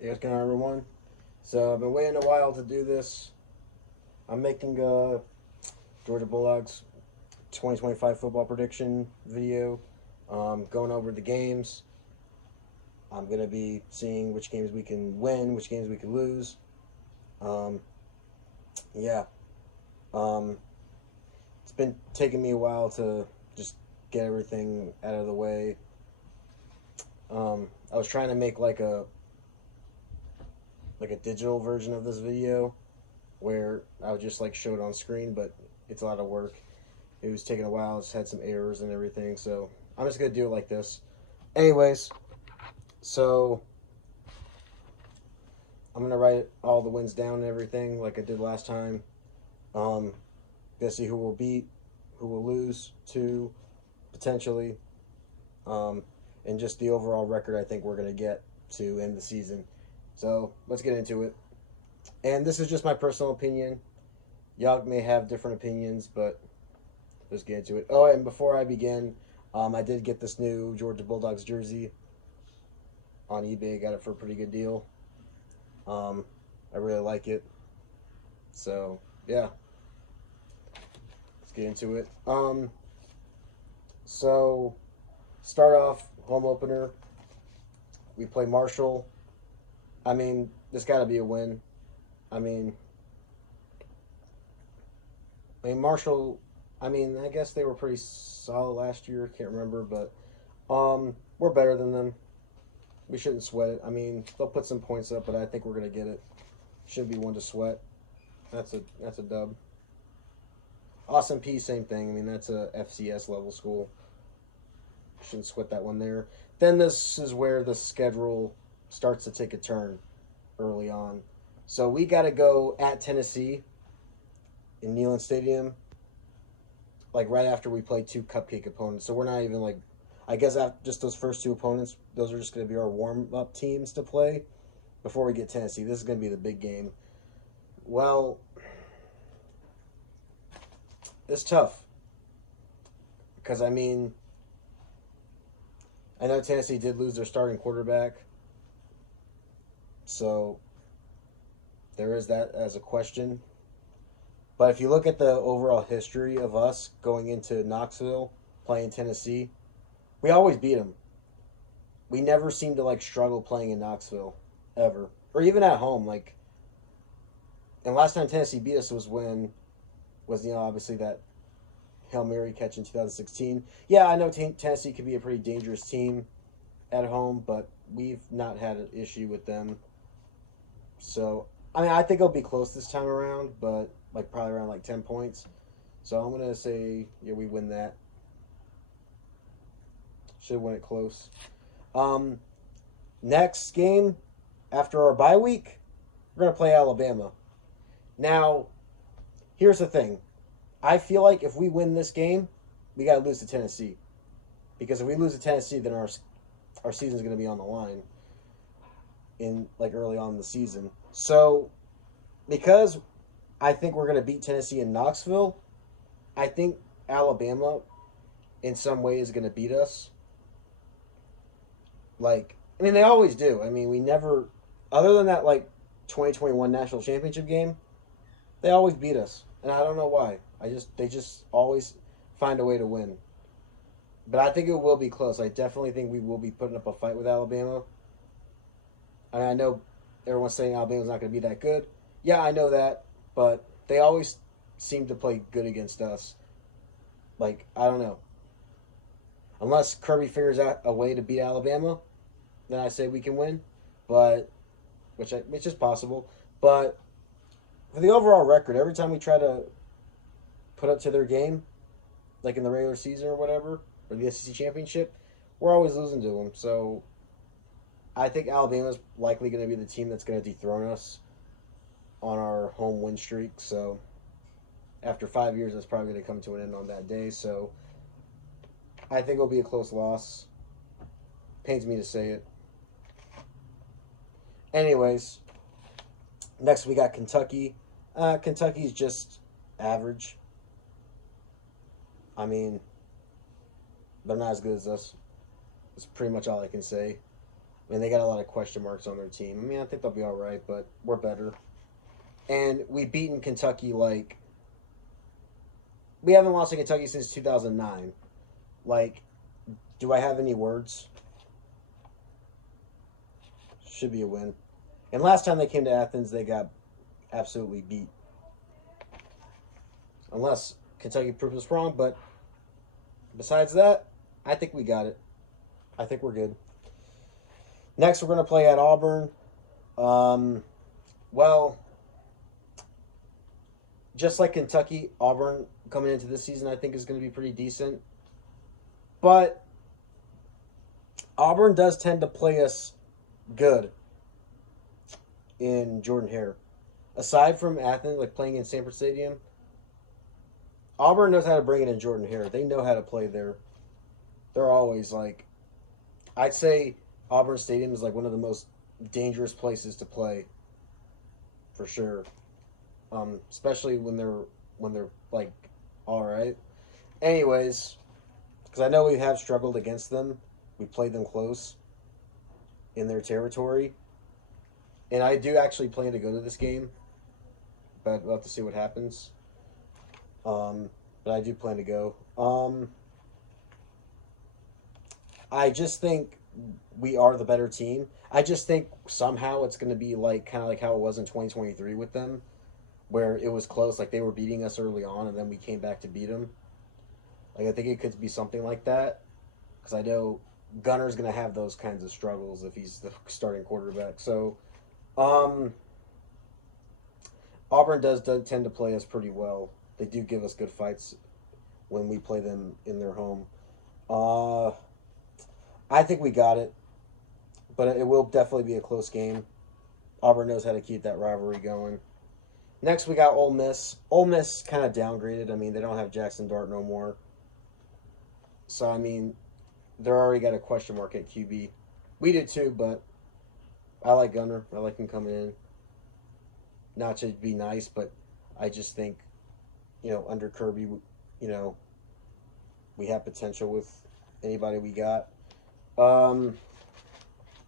Hey, what's going on, everyone? So I've been waiting a while to do this. I'm making a Georgia Bulldogs 2025 football prediction video. Going over the games. I'm gonna be seeing which games we can win, which games we can lose. Um, yeah. Um, it's been taking me a while to just get everything out of the way. I was trying to make like a digital version of this video where I would just like show it on screen, but it's a lot of work. It was taking a while. It's had some errors and everything, so I'm just gonna do it like this. Anyways, so I'm gonna write all the wins down and everything like I did last time. Um, gonna see who will beat, who will lose to potentially, um, and just the overall record I think we're gonna get to end the season. So let's get into it. And this is just my personal opinion. Y'all may have different opinions, but let's get into it. Oh, and before I begin, I did get this new Georgia Bulldogs jersey on eBay. Got it for a pretty good deal. Um, I really like it. So yeah, let's get into it. So start off home opener. We play Marshall. I mean, this got to be a win. I mean, Marshall. I mean, I guess they were pretty solid last year. Can't remember, but we're better than them. We shouldn't sweat it. I mean, they'll put some points up, but I think we're gonna get it. Should be one to sweat. That's a dub. Austin P, same thing. I mean, that's a FCS level school. Shouldn't sweat that one there. Then this is where the schedule starts to take a turn early on. So we got to go at Tennessee in Neyland Stadium, like right after we play two cupcake opponents. So we're not even like, I guess after just those first two opponents, those are just going to be our warm up teams to play before we get Tennessee. This is going to be the big game. Well, it's tough because I mean, I know Tennessee did lose their starting quarterback, so there is that as a question. But if you look at the overall history of us going into Knoxville playing Tennessee, we always beat them. We never seem to like struggle playing in Knoxville ever, or even at home. Like, and last time Tennessee beat us was obviously that Hail Mary catch in 2016. Yeah, I know Tennessee could be a pretty dangerous team at home, but we've not had an issue with them. So I mean, I think it'll be close this time around, but like probably around like 10 points. So I'm gonna say yeah, we win that. Should win it close. Um, Next game after our bye week, we're gonna play Alabama. Now, here's the thing. I feel like if we win this game, we gotta lose to Tennessee. Because if we lose to Tennessee, then our season's gonna be on the line in like early on in the season. So because I think we're gonna beat Tennessee in Knoxville, I think Alabama in some way is gonna beat us. Like I mean they always do. I mean we never other than that like 2021 national championship game, they always beat us. And I don't know why. They just always find a way to win. But I think it will be close. I definitely think we will be putting up a fight with Alabama. I mean, I know everyone's saying Alabama's not going to be that good. Yeah, I know that, but they always seem to play good against us. Like I don't know, unless Kirby figures out a way to beat Alabama, then I say we can win. But which is possible. But for the overall record, every time we try to put up to their game, like in the regular season or whatever, or the SEC championship, we're always losing to them. So I think Alabama's likely going to be the team that's going to dethrone us on our home win streak. So after 5 years, that's probably going to come to an end on that day. So I think it'll be a close loss. Pains me to say it. Anyways, next we got Kentucky. Kentucky's just average. I mean, they're not as good as us. That's pretty much all I can say. I mean, they got a lot of question marks on their team. I mean, I think they'll be all right, but we're better. And we've beaten Kentucky like we haven't lost to Kentucky since 2009. Like, do I have any words? Should be a win. And last time they came to Athens, they got absolutely beat. Unless Kentucky proved us wrong, but besides that, I think we got it. I think we're good. Next, we're going to play at Auburn. Um, well, just like Kentucky, Auburn coming into this season, I think is going to be pretty decent. But Auburn does tend to play us good in Jordan Hare. Aside from Athens, like playing in Sanford Stadium, Auburn knows how to bring it in Jordan Hare. They know how to play there. They're always like, I'd say Auburn Stadium is like one of the most dangerous places to play, for sure. Especially when they're like, all right. Anyways, because I know we have struggled against them. We played them close in their territory, and I do actually plan to go to this game, but we'll have to see what happens. But I do plan to go. I just think we are the better team. I just think somehow it's going to be like kind of like how it was in 2023 with them, where it was close. Like they were beating us early on, and then we came back to beat them. Like I think it could be something like that, because I know Gunner's going to have those kinds of struggles if he's the starting quarterback. So, um, Auburn does tend to play us pretty well. They do give us good fights when we play them in their home. Uh, I think we got it, but it will definitely be a close game. Auburn knows how to keep that rivalry going. Next, we got Ole Miss. Ole Miss kind of downgraded. I mean, they don't have Jackson Dart no more. So, I mean, they're already got a question mark at QB. We did too, but I like Gunner. I like him coming in. Not to be nice, but I just think, under Kirby, you know, we have potential with anybody we got. And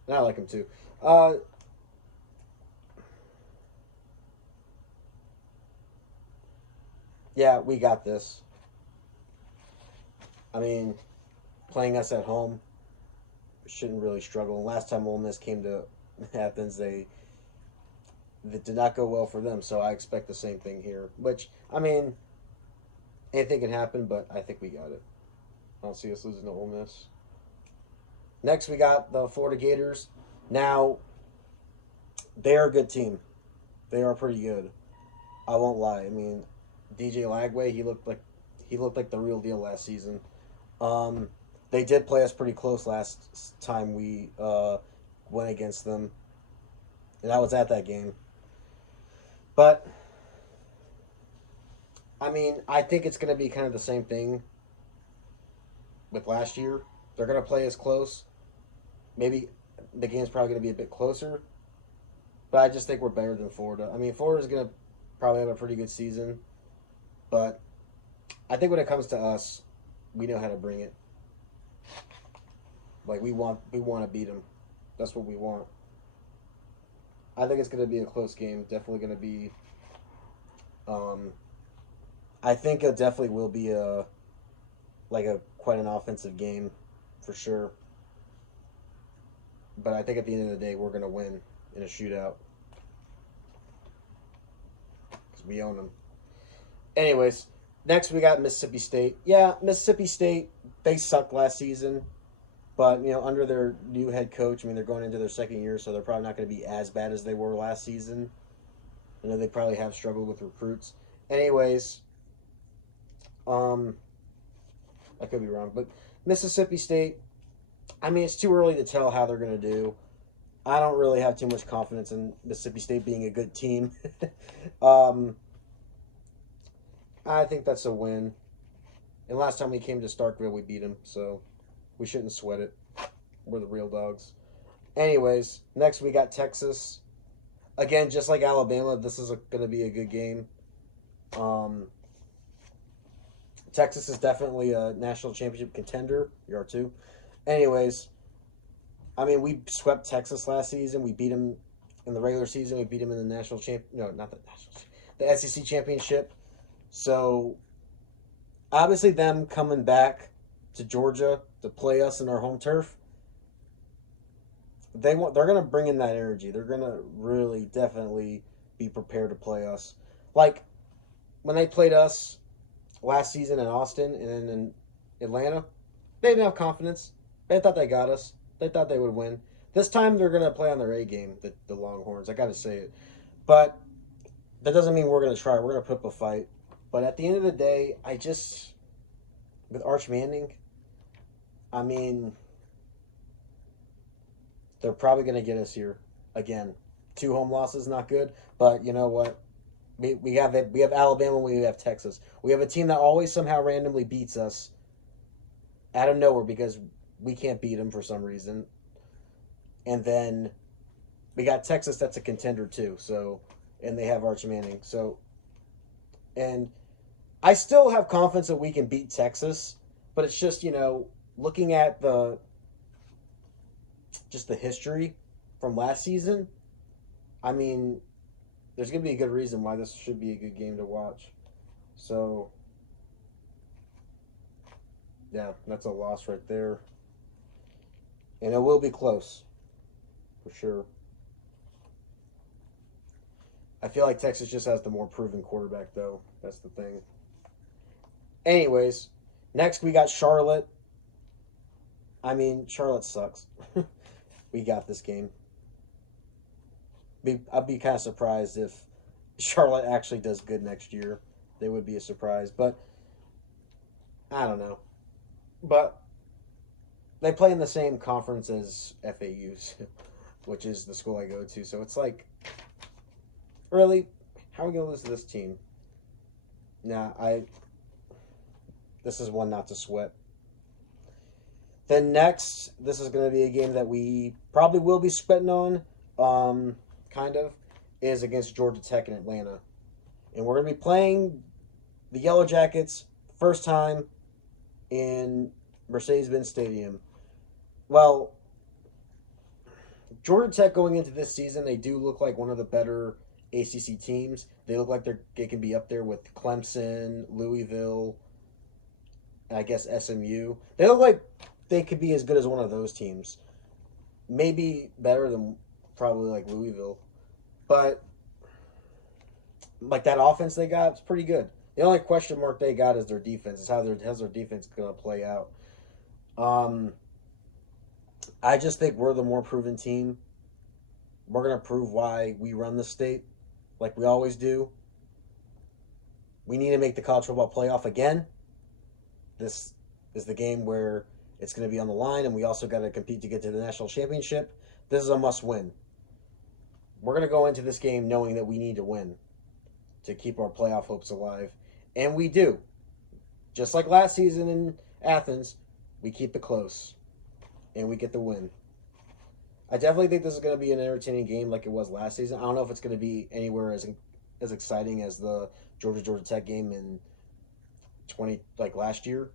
I like him too. Yeah, we got this. I mean, playing us at home shouldn't really struggle. And last time Ole Miss came to Athens, it did not go well for them. So I expect the same thing here. Which I mean, anything can happen, but I think we got it. I don't see us losing to Ole Miss. Next, we got the Florida Gators. Now, they are a good team. They are pretty good. I won't lie. I mean, DJ Lagway, he looked like the real deal last season. Um, they did play us pretty close last time we went against them, and I was at that game. But I mean, I think it's going to be kind of the same thing with last year. They're going to play us close. Maybe the game's probably going to be a bit closer, but I just think we're better than Florida. I mean, Florida's going to probably have a pretty good season, but I think when it comes to us, we know how to bring it. Like we want to beat them. That's what we want. I think it's going to be a close game. Definitely going to be. Um, I think it definitely will be a quite an offensive game, for sure. But I think at the end of the day, we're going to win in a shootout because we own them. Anyways, next we got Mississippi State. Yeah, Mississippi State, they sucked last season. But, under their new head coach, I mean, they're going into their second year, so they're probably not going to be as bad as they were last season. I know they probably have struggled with recruits. Anyways, um, I could be wrong. But Mississippi State, I mean, it's too early to tell how they're going to do. I don't really have too much confidence in Mississippi State being a good team. um, I think that's a win. And last time we came to Starkville, we beat them, so we shouldn't sweat it. We're the real dogs. Anyways, next we got Texas. Again, just like Alabama, this is going to be a good game. Um, Texas is definitely a national championship contender. You are too. Anyways, I mean, we swept Texas last season. We beat them in the regular season. We beat them in the national champ. No, not the national. The SEC championship. So obviously, them coming back to Georgia to play us in our home turf, they're gonna bring in that energy. They're gonna really definitely be prepared to play us. Like when they played us last season in Austin and then in Atlanta, they didn't have confidence. They thought they got us. They thought they would win. This time they're gonna play on their A game, the Longhorns. I gotta say it. But that doesn't mean we're gonna try. We're gonna put up a fight. But at the end of the day, I just with Arch Manning, I mean, they're probably gonna get us here again. Two home losses, not good. But you know what? We have Alabama, we have Texas. We have a team that always somehow randomly beats us out of nowhere because we can't beat them for some reason. And then we got Texas that's a contender too. So and they have Arch Manning. So and I still have confidence that we can beat Texas, but it's just, looking at the history from last season, I mean, there's going to be a good reason why this should be a good game to watch. So, yeah, that's a loss right there. And it will be close, for sure. I feel like Texas just has the more proven quarterback, though. That's the thing. Anyways, next we got Charlotte. I mean, Charlotte sucks. We got this game. I'd be kind of surprised if Charlotte actually does good next year. They would be a surprise, but I don't know. But they play in the same conference as FAU's, which is the school I go to. So it's like, really, how are we gonna lose to this team? Nah, I. This is one not to sweat. Then next, this is going to be a game that we probably will be sweating on, kind of, is against Georgia Tech in Atlanta. And we're going to be playing the Yellow Jackets first time in Mercedes-Benz Stadium. Well, Georgia Tech going into this season, they do look like one of the better ACC teams. They look like they can be up there with Clemson, Louisville, and I guess SMU. They look like they could be as good as one of those teams. Maybe better than probably like Louisville. But like that offense they got, it's pretty good. The only question mark they got is their defense. Is how's their defense gonna play out. Um, I just think we're the more proven team. We're gonna prove why we run the state, like we always do. We need to make the college football playoff again. This is the game where it's going to be on the line, and we also got to compete to get to the national championship. This is a must win. We're going to go into this game knowing that we need to win to keep our playoff hopes alive. And we do. Just like last season in Athens, we keep it close, and we get the win. I definitely think this is going to be an entertaining game like it was last season. I don't know if it's going to be anywhere as exciting as the Georgia Tech game in 20 like last year.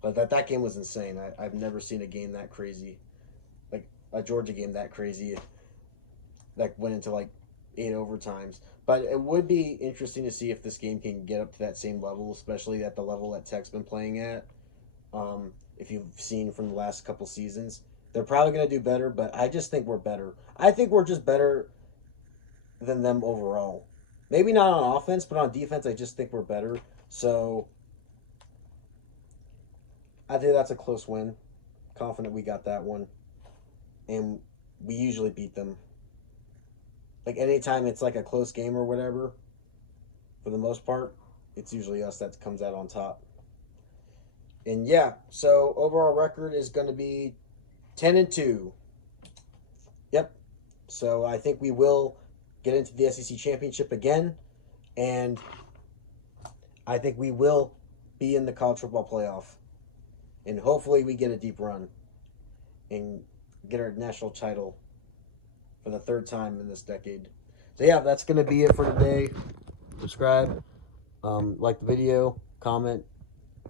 But that game was insane. I've never seen a game that crazy, like a Georgia game that crazy, that went into like 8 overtimes. But it would be interesting to see if this game can get up to that same level, especially at the level that Tech's been playing at. If you've seen from the last couple seasons, they're probably going to do better. But I just think we're better. I think we're just better than them overall. Maybe not on offense, but on defense, I just think we're better. So I think that's a close win. Confident we got that one. And we usually beat them. Like anytime it's like a close game or whatever, for the most part, it's usually us that comes out on top. And yeah, so overall record is going to be 10-2. Yep. So I think we will get into the SEC championship again, and I think we will be in the college football playoff. And hopefully we get a deep run and get our national title for the third time in this decade. So yeah, that's going to be it for today. Subscribe, like the video, comment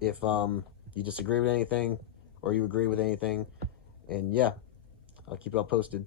if you disagree with anything or you agree with anything. And yeah, I'll keep y'all posted.